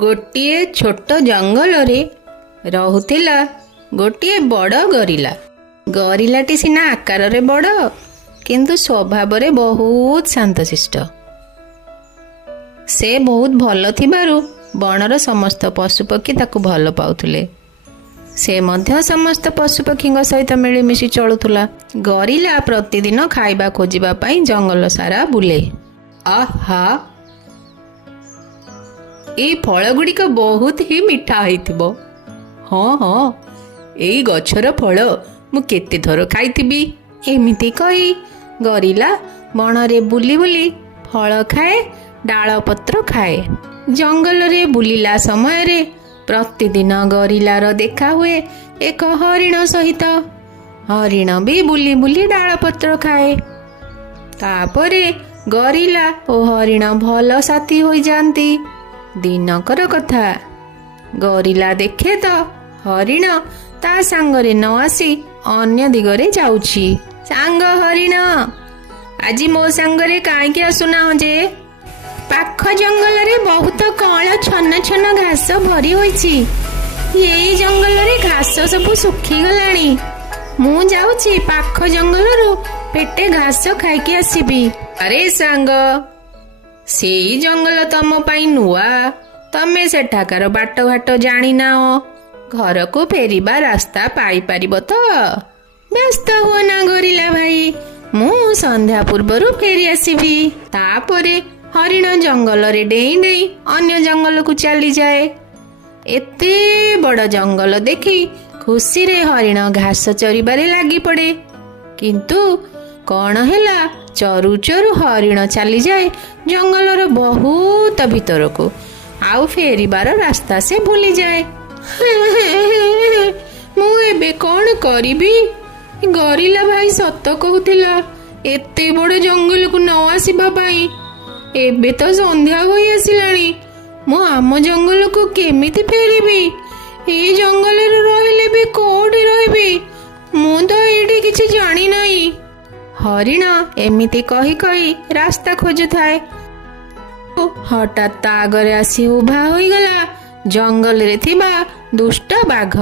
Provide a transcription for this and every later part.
ଗୋଟିଏ ଛୋଟ ଜଙ୍ଗଲରେ ରହୁଥିଲା ଗୋଟିଏ ବଡ଼ ଗରିଲା। ଗରିଲାଟି ସିନା ଆକାରରେ ବଡ଼, କିନ୍ତୁ ସ୍ୱଭାବରେ ବହୁତ ଶାନ୍ତଶିଷ୍ଟ। ସେ ବହୁତ ଭଲ ଥିବାରୁ ବଣର ସମସ୍ତ ପଶୁପକ୍ଷୀ ତାକୁ ଭଲ ପାଉଥିଲେ। ସେ ମଧ୍ୟ ସମସ୍ତ ପଶୁପକ୍ଷୀଙ୍କ ସହିତ ମିଳିମିଶି ଚଳୁଥିଲା। ଗରିଲା ପ୍ରତିଦିନ ଖାଇବା ଖୋଜିବା ପାଇଁ ଜଙ୍ଗଲ ସାରା ବୁଲେ। ଆହା, ଏଇ ଫଳଗୁଡ଼ିକ ବହୁତ ହିଁ ମିଠା ହେଇଥିବ। ହଁ ହଁ, ଏଇ ଗଛର ଫଳ ମୁଁ କେତେ ଥର ଖାଇଥିବି। ଏମିତି କହି ଗରିଲା ବଣରେ ବୁଲି ବୁଲି ଫଳ ଖାଏ, ଡାଳପତ୍ର ଖାଏ। ଜଙ୍ଗଲରେ ବୁଲିଲା ସମୟରେ ପ୍ରତିଦିନ ଗରିଲାର ଦେଖା ହୁଏ ଏକ ହରିଣ ସହିତ। ହରିଣ ବି ବୁଲି ବୁଲି ଡାଳପତ୍ର ଖାଏ। ତାପରେ ଗରିଲା ଓ ହରିଣ ଭଲ ସାଥୀ ହୋଇଯାଆନ୍ତି। ଦିନକର କଥା, ଗରିଲା ଦେଖେ ତ ହରିଣ ତା ସାଙ୍ଗରେ ନ ଆସି ଅନ୍ୟ ଦିଗରେ ଯାଉଛି। ସାଙ୍ଗ ହରିଣ, ଆଜି ମୋ ସାଙ୍ଗରେ କାହିଁକି ଆସୁନାହୁଁ ଯେ? ପାଖ ଜଙ୍ଗଲରେ ବହୁତ କଅଁଳ ଛନ ଛନ ଘାସ ଭରି ହୋଇଛି। ଏଇ ଜଙ୍ଗଲରେ ଘାସ ସବୁ ଶୁଖିଗଲାଣି। ମୁଁ ଯାଉଛି ପାଖ ଜଙ୍ଗଲରୁ ପେଟେ ଘାସ ଖାଇକି ଆସିବି। ଆରେ ସାଙ୍ଗ, ସେଇ ଜଙ୍ଗଲ ତମ ପାଇଁ ନୂଆ। ତମେ ସେଠାକାର ବାଟଘାଟ ଜାଣିନାହ। ଘରକୁ ଫେରିବା ରାସ୍ତା ପାଇପାରିବ ତ? ବ୍ୟସ୍ତ ହୁଅ ନା ଗରିଲା ଭାଇ, ମୁଁ ସନ୍ଧ୍ୟା ପୂର୍ବରୁ ଫେରି ଆସିବି। ତାପରେ ହରିଣ ଜଙ୍ଗଲରେ ଡେଇଁ ଡେଇଁ ଅନ୍ୟ ଜଙ୍ଗଲକୁ ଚାଲିଯାଏ। ଏତେ ବଡ଼ ଜଙ୍ଗଲ ଦେଖି ଖୁସିରେ ହରିଣ ଘାସ ଚରିବାରେ ଲାଗି ପଡ଼େ। କିନ୍ତୁ କଣ ହେଲା, ଚରୁ ଚରୁ ହରିଣ ଚାଲିଯାଏ ଜଙ୍ଗଲର ବହୁତ ଭିତରକୁ। ଆଉ ଫେରିବାର ରାସ୍ତା ସେ ଭୁଲିଯାଏ। ମୁଁ ଏବେ କଣ କରିବି? ଗରିଲା ଭାଇ ସତ କହୁଥିଲା ଏତେ ବଡ଼ ଜଙ୍ଗଲକୁ ନ ଆସିବା ପାଇଁ। ଏବେ ତ ସନ୍ଧ୍ୟା ହୋଇ ଆସିଲାଣି। ମୁଁ ଆମ ଜଙ୍ଗଲକୁ କେମିତି ଫେରିବି? ଏଇ ଜଙ୍ଗଲରେ ରହିଲେ ବି କୋଉଠି ରହିବି? ମୁଁ ତ ଏଇଠି କିଛି ଜାଣିନାହିଁ। ହରିଣ ଏମିତି କହି କହି ରାସ୍ତା ଖୋଜୁଥାଏ। ହଠାତ୍ ତା ଆଗରେ ଆସି ଉଭା ହୋଇଗଲା ଜଙ୍ଗଲରେ ଥିବା ଦୁଷ୍ଟ ବାଘ।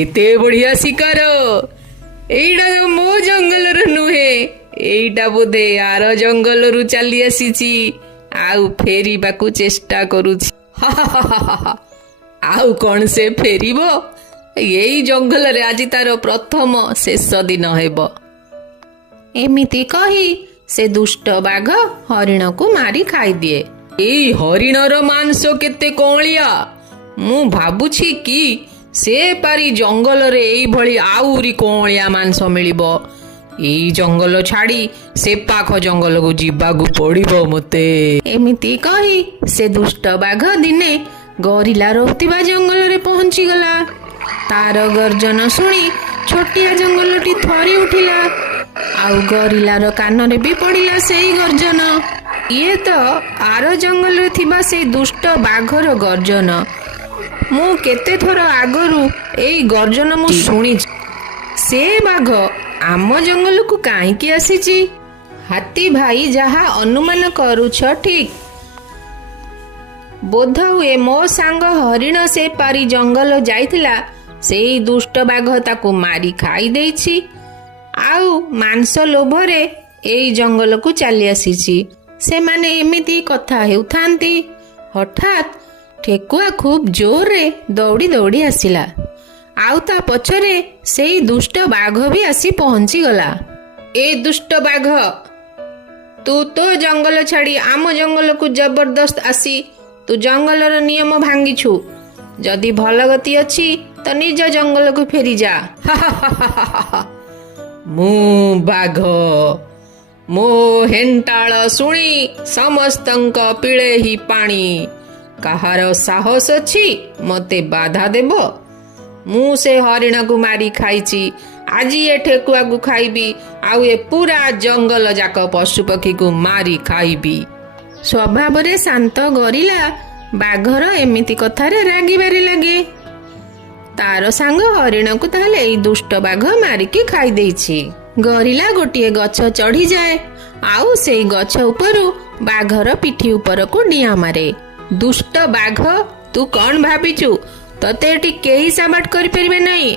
ଏତେ ବଢିଆ ଶିକାର! ଏଇଟା ମୋ ଜଙ୍ଗଲର ନୁହେଁ, ଏଇଟା ବୋଧେ ଆର ଜଙ୍ଗଲରୁ ଚାଲି ଆସିଛି, ଆଉ ଫେରିବାକୁ ଚେଷ୍ଟା କରୁଛି। ଆଉ କଣ ସେ ଫେରିବ? ଏଇ ଜଙ୍ଗଲରେ ଆଜି ତାର ପ୍ରଥମ ଶେଷ ଦିନ ହେବ। ଏମିତି କହି ସେ ଦୁଷ୍ଟ ବାଘ ହରିଣକୁ ମାରି ଖାଇଦିଏ। ଏଇ ହରିଣର ମାଂସ କେତେ କଅଁଳିଆ! ମୁଁ ଭାବୁଛି କି ସେ ପାରି ଜଙ୍ଗଲରେ ଏଇଭଳି ଆହୁରି କଅଁଳିଆ ମାଂସ ମିଳିବ। ଏଇ ଜଙ୍ଗଲ ଛାଡ଼ି ସେ ପାଖ ଜଙ୍ଗଲକୁ ଯିବାକୁ ପଡ଼ିବ ମୋତେ। ଏମିତି କହି ସେ ଦୁଷ୍ଟ ବାଘ ଦିନେ ଗରିଲା ରହୁଥିବା ଜଙ୍ଗଲରେ ପହଞ୍ଚିଗଲା। ତାର ଗର୍ଜନ ଶୁଣି ଛୋଟିଆ ଜଙ୍ଗଲଟି ଥରି ଉଠିଲା। ଆଉ ଗରିଲାର କାନରେ ବି ପଡ଼ିଲା ସେଇ ଗର୍ଜନ। ଇଏ ତ ଆର ଜଙ୍ଗଲରେ ଥିବା ସେଇ ଦୁଷ୍ଟ ବାଘର ଗର୍ଜନ। ମୁଁ କେତେଥର ଆଗରୁ ଏଇ ଗର୍ଜନ ମୁଁ ଶୁଣିଛି। ସେ ବାଘ ଆମ ଜଙ୍ଗଲକୁ କାହିଁକି ଆସିଛି? ହାତୀ ଭାଇ ଯାହା ଅନୁମାନ କରୁଛ ଠିକ୍। ବୋଧହୁଏ ମୋ ସାଙ୍ଗ ହରିଣ ସେ ପାରି ଜଙ୍ଗଲ ଯାଇଥିଲା। ସେଇ ଦୁଷ୍ଟ ବାଘ ତାକୁ ମାରି ଖାଇ ଦେଇଛି, ଆଉ ମାଂସ ଲୋଭରେ ଏଇ ଜଙ୍ଗଲକୁ ଚାଲି ଆସିଛି। ସେମାନେ ଏମିତି କଥା ହେଉଥାନ୍ତି। ହଠାତ୍ ଠେକୁଆ ଖୁବ୍ ଜୋରରେ ଦୌଡ଼ି ଦୌଡ଼ି ଆସିଲା। ଆଉ ତା ପଛରେ ସେଇ ଦୁଷ୍ଟ ବାଘ ବି ଆସି ପହଞ୍ଚିଗଲା। ଏ ଦୁଷ୍ଟ ବାଘ, ତୁ ତୋ ଜଙ୍ଗଲ ଛାଡ଼ି ଆମ ଜଙ୍ଗଲକୁ ଜବରଦସ୍ତ ଆସି ତୁ ଜଙ୍ଗଲର ନିୟମ ଭାଙ୍ଗିଛୁ। ଯଦି ଭଲ ଗତି ଅଛି ତ ନିଜ ଜଙ୍ଗଲକୁ ଫେରିଯା। ମୁଁ ବାଘ, ମୋ ହେଣ୍ଟାଳ ଶୁଣି ସମସ୍ତଙ୍କ ପିଳେହି ପାଣି। କାହାର ସାହସ ଅଛି ମୋତେ ବାଧା ଦେବ? ମୁଁ ସେ ହରିଣକୁ ମାରି ଖାଇଛି, ଆଜି ଏ ଠେକୁଆକୁ ଖାଇବି, ଆଉ ଏ ପୁରା ଜଙ୍ଗଲ ଯାକ ପଶୁପକ୍ଷୀକୁ ମାରି ଖାଇବି। ସ୍ୱଭାବରେ ଶାନ୍ତ ଗରିଲା ବାଘର ଏମିତି କଥାରେ ରାଗିବାରେ ଲାଗେ। ତାର ସାଙ୍ଗ ହରିଣକୁ ତାହେଲେ ଏଇ ଦୁଷ୍ଟ ବାଘ ମାରିକି ଖାଇ ଦେଇଛି। ଗରିଲା ଗୋଟିଏ ଗଛ ଚଢ଼ିଯାଏ ଆଉ ସେଇ ଗଛ ଉପରୁ ବାଘର ପିଠି ଉପରକୁ ଡିଆଁ ମାରେ। ଦୁଷ୍ଟ ବାଘ, ତୁ କଣ ଭାବିଛୁ ତତେ ଏଠି କେହି ସାବାଟ କରିପାରିବେ ନାହିଁ?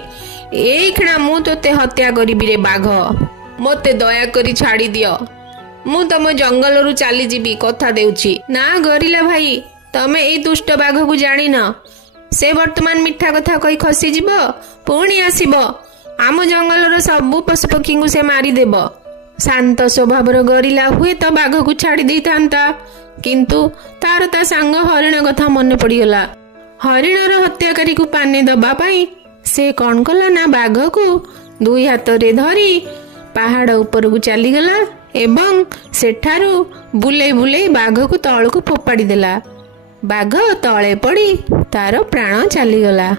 ଏଇକ୍ଷଣା ମୁଁ ତୋତେ ହତ୍ୟା କରିବି ରେ ବାଘ। ମତେ ଦୟାକରି ଛାଡ଼ି ଦିଅ, ମୁଁ ତମ ଜଙ୍ଗଲରୁ ଚାଲିଯିବି, କଥା ଦେଉଛି। ନା ଗରିଲା ଭାଇ, ତମେ ଏଇ ଦୁଷ୍ଟ ବାଘକୁ ଜାଣିନ। ସେ ବର୍ତ୍ତମାନ ମିଠା କଥା କହି ଖସିଯିବ, ପୁଣି ଆସିବ। ଆମ ଜଙ୍ଗଲର ସବୁ ପଶୁପକ୍ଷୀଙ୍କୁ ସେ ମାରିଦେବ। ଶାନ୍ତ ସ୍ୱଭାବର ଗରିଲା ହୁଏତ ବାଘକୁ ଛାଡ଼ି ଦେଇଥାନ୍ତା, କିନ୍ତୁ ତାର ତା ସାଙ୍ଗ ହରିଣ କଥା ମନେ ପଡ଼ିଗଲା। ହରିଣର ହତ୍ୟାକାରୀକୁ ପାନେ ଦବା ପାଇଁ ସେ କଣ କଲା ନା ବାଘକୁ ଦୁଇ ହାତରେ ଧରି ପାହାଡ଼ ଉପରକୁ ଚାଲିଗଲା ଏବଂ ସେଠାରୁ ବୁଲେଇ ବୁଲେଇ ବାଘକୁ ତଳକୁ ଫୋପାଡ଼ି ଦେଲା। ବାଘ ତଳେ ପଡ଼ି ତାର ପ୍ରାଣ ଚାଲିଗଲା।